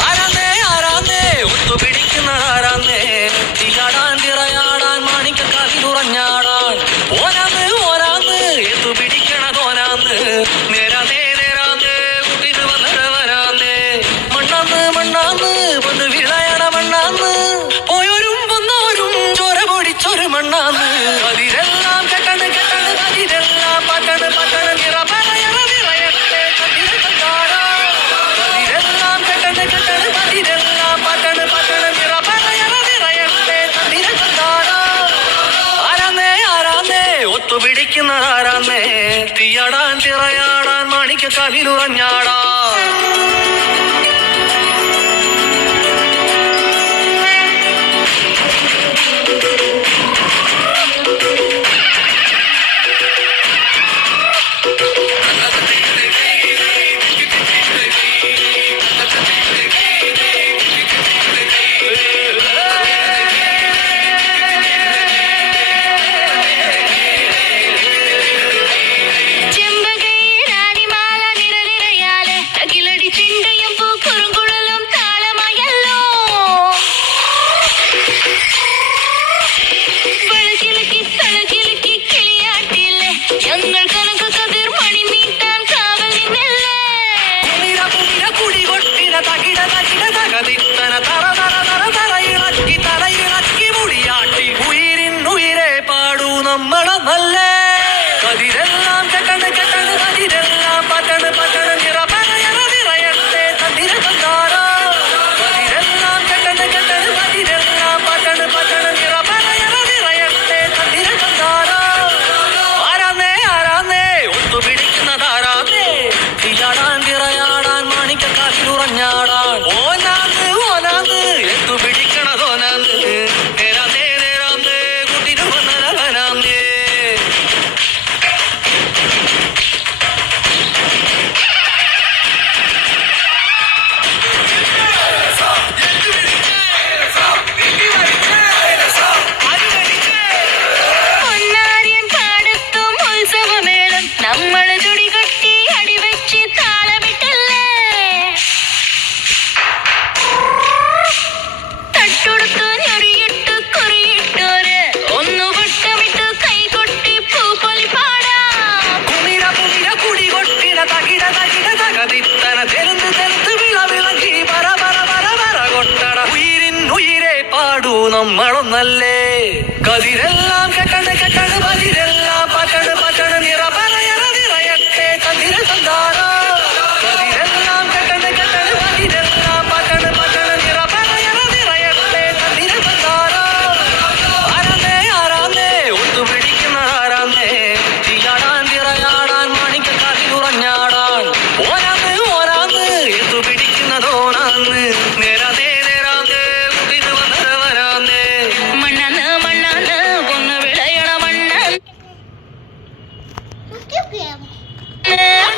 ആരാന്നേ ആരാന്നേ ഒത്തുപിടിക്കുന്ന ആരാന്നേ തികടാൻ തിറയാടാൻ മാണിക്കക്കാതിൽ ഉറഞ്ഞാടാൻ ഓരാന്ന് ഓരാന്ന് എത്തുപിടിക്കണതോരാന്ന് നേരാന്നേ നേരാന്നേ കുട്ടിന് വന്നവരാന്നേ മണ്ണാന്ന് മണ്ണാന്ന് വന്ന് വിളയണ മണ്ണാന്ന് പോയോരും വന്നോരും ചോര പൊടിച്ചൊരു മണ്ണാന്ന് അതിരെല്ലാം കെട്ടണ് കെട്ടണ് അതിരെല്ലാം പട്ടണ് പട്ടണ് നിറ പറയണ നിറയട്ടെ കതിരെ കണ്ടാടാ അതിരെല്ലാം കെട്ടണ് കെട്ടണ് അതിരെല്ലാം പട്ടണ് പട്ടണ് നിറ പറയണ നിറയട്ടെ കതിരെ കണ്ടാടാ ആരാന്നേ ആരാന്നേ ഒത്തുപിടിക്കുന്ന ആരാന്നേ തീയാടാൻ തിറയാടാൻ മാണിക്കക്കാതിലുറഞ്ഞാടാ നമ്മളല്ലേ കതിരെല്ലാം കെട്ടണ് കെട്ടണ് കതിരെല്ലാം പട്ടണ് പട്ടണ് നിറ പറയണ നിറയട്ടെ കതിരെ കണ്ടാടാ കതിരെല്ലാം കെട്ടണ് കെട്ടണ് കതിരെല്ലാം പട്ടണ് പട്ടണ് നിറ പറയണ നിറയട്ടെ കതിരെ കണ്ടാടാ ആരാന്നേ ആരാന്നേ ഒത്തുപിടിക്കുന്നതാരാന്നേ തീയാടാൻ തിറയാടാൻ മാണിക്കക്കാതിലുറഞ്ഞാടാൻ ഓനാന്ന് ഓനാന്ന് എത്തുപിടിക്കണതോനാന്ന് നേരാന്നേ നേരാന്നേ കുട്ടിന് വന്നവനാന്നേ നമ്മളൊന്നല്ലേ കതിരെല്ലാം കെട്ടണ് കെട്ടണ് പതിരെ